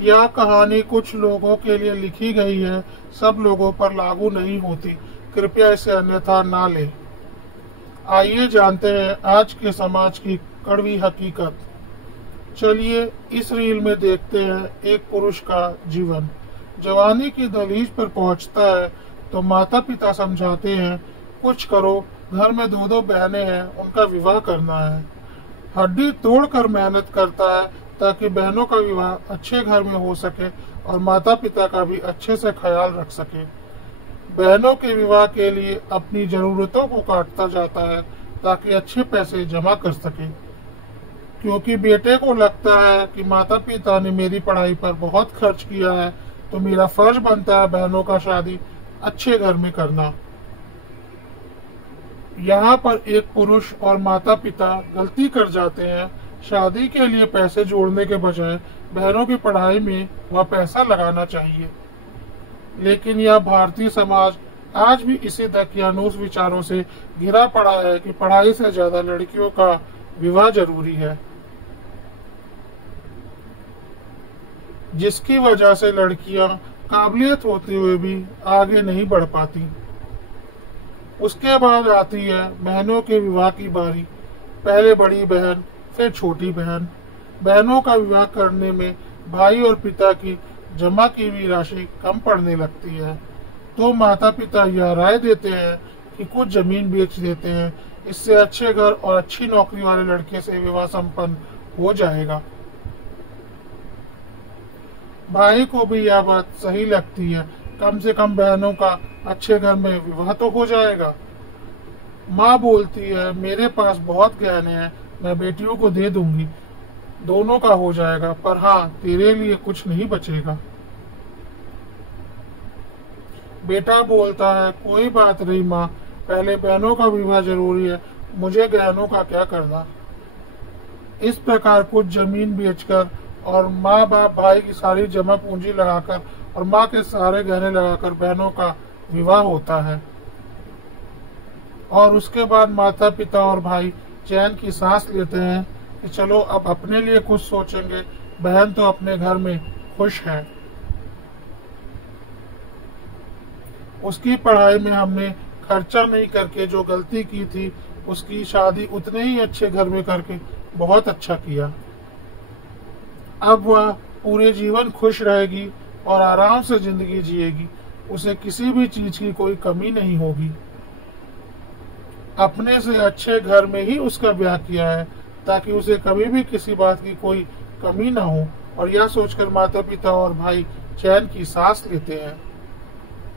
यह कहानी कुछ लोगों के लिए लिखी गई है, सब लोगों पर लागू नहीं होती। कृपया इसे अन्यथा ना लें। आइए जानते हैं आज के समाज की कड़वी हकीकत। चलिए इस रील में देखते हैं एक पुरुष का जीवन। जवानी की दहलीज पर पहुंचता है तो माता पिता समझाते हैं, कुछ करो, घर में दो दो बहनें हैं, उनका विवाह करना है। हड्डी तोड़कर मेहनत करता है ताकि बहनों का विवाह अच्छे घर में हो सके और माता पिता का भी अच्छे से ख्याल रख सके। बहनों के विवाह के लिए अपनी जरूरतों को काटता जाता है ताकि अच्छे पैसे जमा कर सके, क्योंकि बेटे को लगता है कि माता पिता ने मेरी पढ़ाई पर बहुत खर्च किया है तो मेरा फर्ज बनता है बहनों का शादी अच्छे घर में करना। यहाँ पर एक पुरुष और माता पिता गलती कर जाते हैं। शादी के लिए पैसे जोड़ने के बजाय बहनों की पढ़ाई में वह पैसा लगाना चाहिए। लेकिन यह भारतीय समाज आज भी इसी दकियानूस विचारों से घिरा पड़ा है कि पढ़ाई से ज्यादा लड़कियों का विवाह जरूरी है, जिसकी वजह से लड़कियां काबिलियत होते हुए भी आगे नहीं बढ़ पाती। उसके बाद आती है बहनों के विवाह की बारी। पहले बड़ी बहन, फिर छोटी बहन। बहनों का विवाह करने में भाई और पिता की जमा की हुई राशि कम पड़ने लगती है, तो माता पिता यह राय देते हैं कि कुछ जमीन बेच देते हैं, इससे अच्छे घर और अच्छी नौकरी वाले लड़के से विवाह संपन्न हो जाएगा। भाई को भी यह बात सही लगती है, कम से कम बहनों का अच्छे घर में विवाह तो हो जाएगा। माँ बोलती है, मेरे पास बहुत गहने हैं, मैं बेटियों को दे दूंगी, दोनों का हो जाएगा, पर हाँ तेरे लिए कुछ नहीं बचेगा। बेटा बोलता है, कोई बात नहीं माँ, पहले बहनों का विवाह जरूरी है, मुझे गहनों का क्या करना। इस प्रकार कुछ जमीन बेचकर और माँ बाप भाई की सारी जमा पूंजी लगाकर और माँ के सारे गहने लगाकर बहनों का विवाह होता है, और उसके बाद माता पिता और भाई चैन की सांस लेते हैं कि चलो अब अपने लिए कुछ सोचेंगे, बहन तो अपने घर में खुश है। उसकी पढ़ाई में हमने खर्चा नहीं करके जो गलती की थी, उसकी शादी उतने ही अच्छे घर में करके बहुत अच्छा किया। अब वह पूरे जीवन खुश रहेगी और आराम से जिंदगी जिएगी, उसे किसी भी चीज की कोई कमी नहीं होगी। अपने से अच्छे घर में ही उसका ब्याह किया है ताकि उसे कभी भी किसी बात की कोई कमी ना हो, और यह सोचकर माता पिता और भाई चैन की सांस लेते हैं।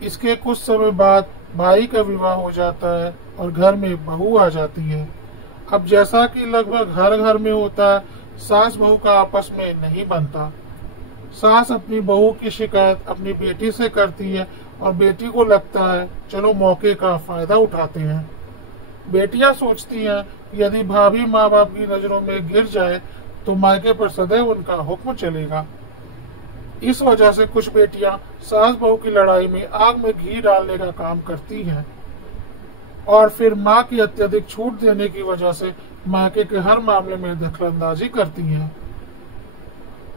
इसके कुछ समय बाद भाई का विवाह हो जाता है और घर में बहू आ जाती है। अब जैसा कि लगभग हर घर में होता है, सास बहू का आपस में नहीं बनता। सास अपनी बहू की शिकायत अपनी बेटी से करती है और बेटी को लगता है चलो मौके का फायदा उठाते हैं। बेटियां सोचती हैं यदि भाभी माँ बाप की नजरों में गिर जाए तो मायके पर सदैव उनका हुक्म चलेगा। इस वजह से कुछ बेटियां सास बहू की लड़ाई में आग में घी डालने का काम करती हैं, और फिर माँ की अत्यधिक छूट देने की वजह से मायके के हर मामले में दखलंदाजी करती हैं,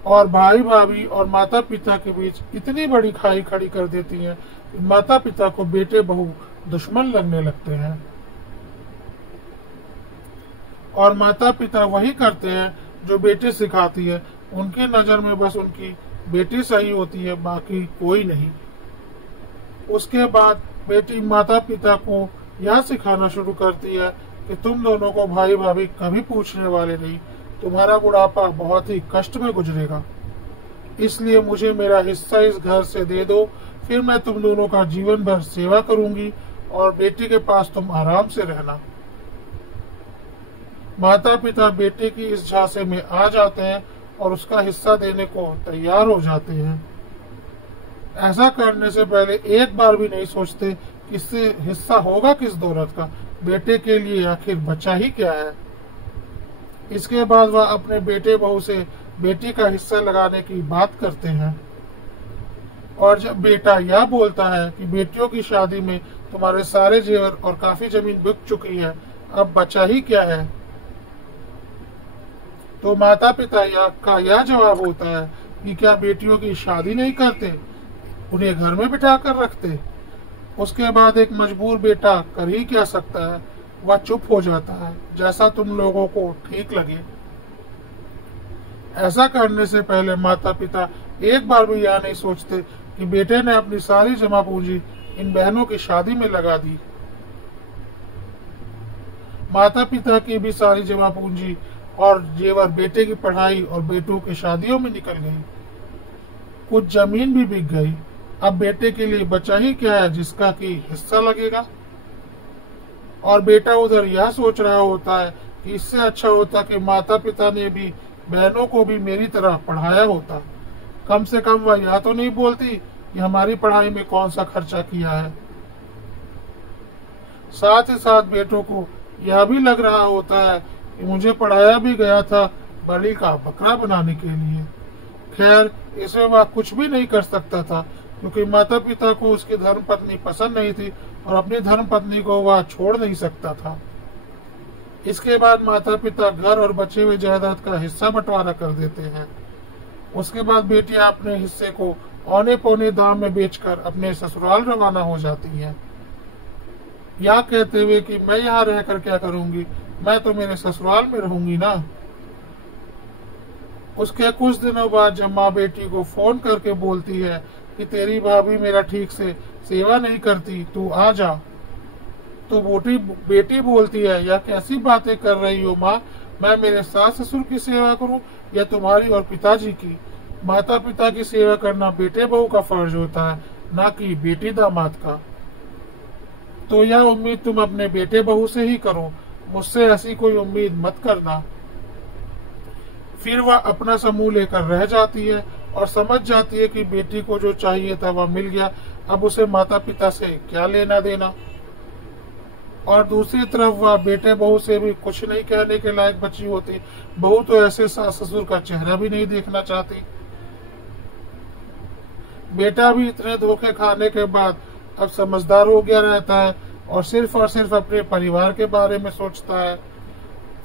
और भाई भाभी और माता पिता के बीच इतनी बड़ी खाई खड़ी कर देती हैं कि माता पिता को बेटे बहू दुश्मन लगने लगते हैं, और माता पिता वही करते हैं जो बेटी सिखाती है। उनकी नजर में बस उनकी बेटी सही होती है, बाकी कोई नहीं। उसके बाद बेटी माता पिता को यह सिखाना शुरू करती है कि तुम दोनों को भाई भाभी कभी पूछने वाले नहीं, तुम्हारा बुढ़ापा बहुत ही कष्ट में गुजरेगा, इसलिए मुझे मेरा हिस्सा इस घर से दे दो, फिर मैं तुम दोनों का जीवन भर सेवा करूंगी और बेटी के पास तुम आराम से रहना। माता पिता बेटे की इस झांसे में आ जाते हैं और उसका हिस्सा देने को तैयार हो जाते हैं। ऐसा करने से पहले एक बार भी नहीं सोचते कि इससे हिस्सा होगा किस दौलत का, बेटे के लिए आखिर बचा ही क्या है। इसके बाद वह अपने बेटे बहू से बेटी का हिस्सा लगाने की बात करते हैं, और जब बेटा यह बोलता है कि बेटियों की शादी में तुम्हारे सारे जेवर और काफी जमीन बिक चुकी है, अब बचा ही क्या है, तो माता पिता का यह जवाब होता है कि क्या बेटियों की शादी नहीं करते, उन्हें घर में बिठा कर रखते। उसके बाद एक मजबूर बेटा कर ही क्या सकता है, वह चुप हो जाता है, जैसा तुम लोगों को ठीक लगे। ऐसा करने से पहले माता पिता एक बार भी यह नहीं सोचते कि बेटे ने अपनी सारी जमा पूंजी इन बहनों की शादी में लगा दी। माता पिता की भी सारी जमा पूंजी और जेवर बेटे की पढ़ाई और बेटों की शादियों में निकल गई। कुछ जमीन भी बिक गई। अब बेटे के लिए बचा ही क्या है जिसका कि हिस्सा लगेगा। और बेटा उधर यह सोच रहा होता है कि इससे अच्छा होता कि माता पिता ने भी बहनों को भी मेरी तरह पढ़ाया होता। कम से कम वह यह तो नहीं बोलती कि हमारी पढ़ाई में कौन सा खर्चा किया है। साथ ही साथ बेटों को यह भी लग रहा होता है कि मुझे पढ़ाया भी गया था बलि का बकरा बनाने के लिए। खैर, इसमें वह कुछ भी नहीं कर सकता था, क्योंकि माता पिता को उसकी धर्म पत्नी पसंद नहीं थी और अपनी धर्म पत्नी को वह छोड़ नहीं सकता था। इसके बाद माता पिता घर और बचे हुए जायदाद का हिस्सा बंटवारा कर देते हैं। उसके बाद बेटियां अपने हिस्से को औने पौने दाम में बेचकर अपने ससुराल रवाना हो जाती हैं, या कहते हुए कि मैं यहाँ रहकर क्या करूंगी, मैं तो मेरे ससुराल में रहूंगी ना। उसके कुछ दिनों बाद जब माँ बेटी को फोन करके बोलती है कि तेरी भाभी मेरा ठीक से सेवा नहीं करती, तू आ जा, तो बेटी बोलती है, यह कैसी बातें कर रही हो माँ, मैं मेरे सास ससुर की सेवा करूं या तुम्हारी और पिताजी की। माता पिता की सेवा करना बेटे बहू का फर्ज होता है, ना कि बेटी दामाद का। तो यह उम्मीद तुम अपने बेटे बहू से ही करो, मुझसे ऐसी कोई उम्मीद मत करना। फिर वह अपना समूह लेकर रह जाती है और समझ जाती है कि बेटी को जो चाहिए था वह मिल गया, अब उसे माता पिता से क्या लेना देना। और दूसरी तरफ वह बेटे बहू से भी कुछ नहीं कहने के लायक बची होती। बहू तो ऐसे सास ससुर का चेहरा भी नहीं देखना चाहती। बेटा भी इतने धोखे खाने के बाद अब समझदार हो गया रहता है और सिर्फ अपने परिवार के बारे में सोचता है।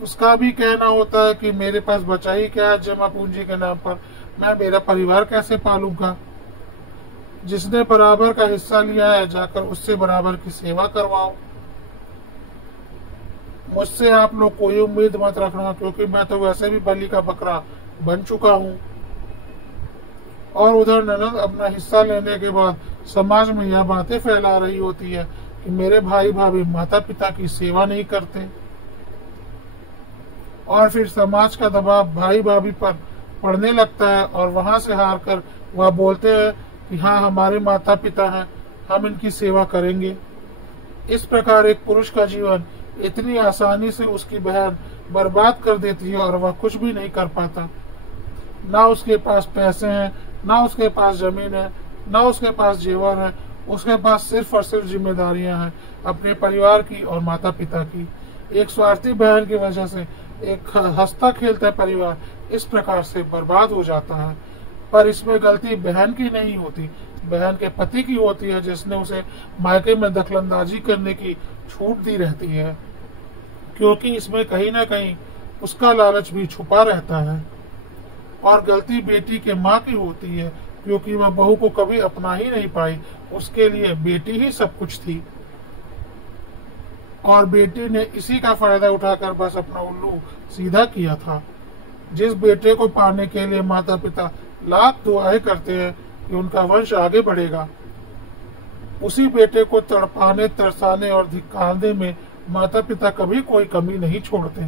उसका भी कहना होता है कि मेरे पास बचा ही क्या है जमा पूंजी के नाम पर, मैं मेरा परिवार कैसे पालूंगा। जिसने बराबर का हिस्सा लिया है जाकर उससे बराबर की सेवा करवाओ। मुझसे आप लोग कोई उम्मीद मत रखना, क्योंकि मैं तो वैसे भी बलि का बकरा बन चुका हूँ। और उधर ननद अपना हिस्सा लेने के बाद समाज में यह बातें फैला रही होती है कि मेरे भाई भाभी माता पिता की सेवा नहीं करते। और फिर समाज का दबाव भाई भाभी पर पड़ने लगता है और वहां से हार कर वह बोलते हैं कि हाँ, हमारे माता पिता हैं, हम इनकी सेवा करेंगे। इस प्रकार एक पुरुष का जीवन इतनी आसानी से उसकी बहन बर्बाद कर देती है और वह कुछ भी नहीं कर पाता। ना उसके पास पैसे हैं, ना उसके पास जमीन है, ना उसके पास जेवर है। उसके पास सिर्फ और सिर्फ जिम्मेदारियां हैं अपने परिवार की और माता पिता की। एक स्वार्थी बहन की वजह से एक हंसता खेलता परिवार इस प्रकार से बर्बाद हो जाता है। पर इसमें गलती बहन की नहीं होती, बहन के पति की होती है, जिसने उसे मायके में दखलंदाजी करने की छूट दी रहती है, क्योंकि इसमें कहीं ना कहीं उसका लालच भी छुपा रहता है। और गलती बेटी के माँ की होती है, क्योंकि वह बहू को कभी अपना ही नहीं पाई, उसके लिए बेटी ही सब कुछ थी। और बेटी ने इसी का फायदा उठाकर बस अपना उल्लू सीधा किया था। जिस बेटे को पाने के लिए माता पिता लाख दुआएं करते हैं कि उनका वंश आगे बढ़ेगा, उसी बेटे को तड़पाने, तरसाने और धिक्कारने में माता पिता कभी कोई कमी नहीं छोड़ते।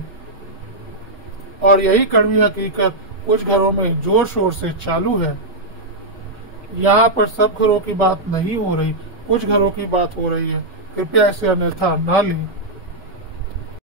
और यही कड़वी हकीकत कुछ घरों में जोर शोर से चालू है। यहाँ पर सब घरों की बात नहीं हो रही, कुछ घरों की बात हो रही है। कृपया इसे अन्यथा ना लें।